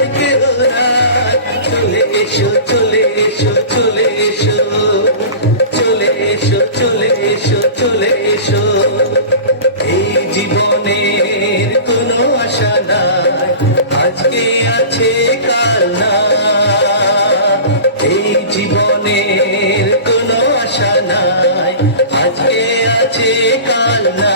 আর কেহ নাই। চলে এসো চলে এসো চলে এসো চলে এসো চলে এসো চলে এসো। এই জীবনের কোনো আশা নাই, আজকে আছে কাল না। এই জীবনের কোনো আশা নাই, আজকে আছে কাল না।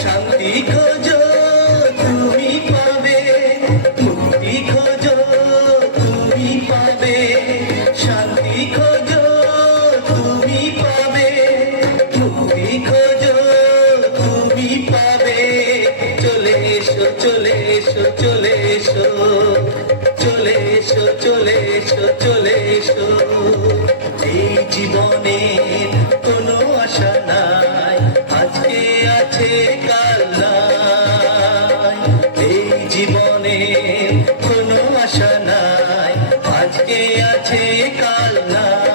শান্তি খোঁজো তুমি পাবে, মুক্তি খোঁজো তুমি পাবে। শান্তি খোঁজো তুমি পাবে, মুক্তি খোঁজো তুমি পাবে। চলে এসো চলে এসো চলে এসো চলে এসো চলে এসো চলে এসো। এই জীবনের কোনো আশা নাই, আজকে আছে কাল নাই। এই জীবনের কোনো আশা নাই, আজকে আছে কাল নাই।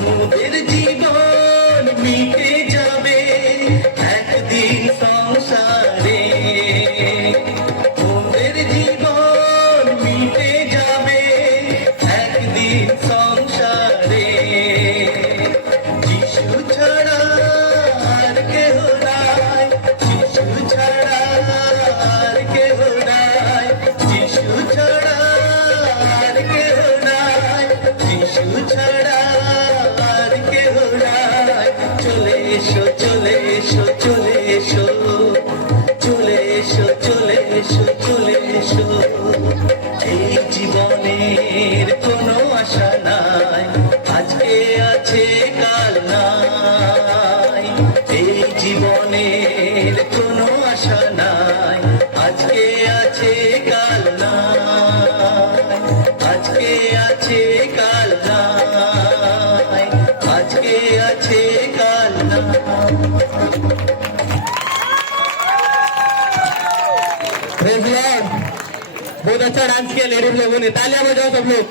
মোদের জীবন মিটে যাবে একদিন সংসারে। মোদের জীবন মিটে যাবে একদিন সংসারে। যিশু ছাড়া আর কেহ নাই, যিশু ছাড়া আর কেহ নাই, যিশু ছাড়া আর কেহ নাই, যিশু ছাড়া আর কেহ নাই। চলে এসো চলে এসো চলে এসো চলে এসো চলে এসো চলে এসো। এই জীবনের কোনো আশা নাই, আজকে আছে কাল নাই। এই জীবনের কোনো আশা নাই, আজকে আছে কাল নাই। আজকে আছে কাল নাই, আজকে আছে কাল নাই। Praise Lord. बहुत अच्छा डांस किया लेडीज लोगों ने, तालियां बजाओ सब लोग।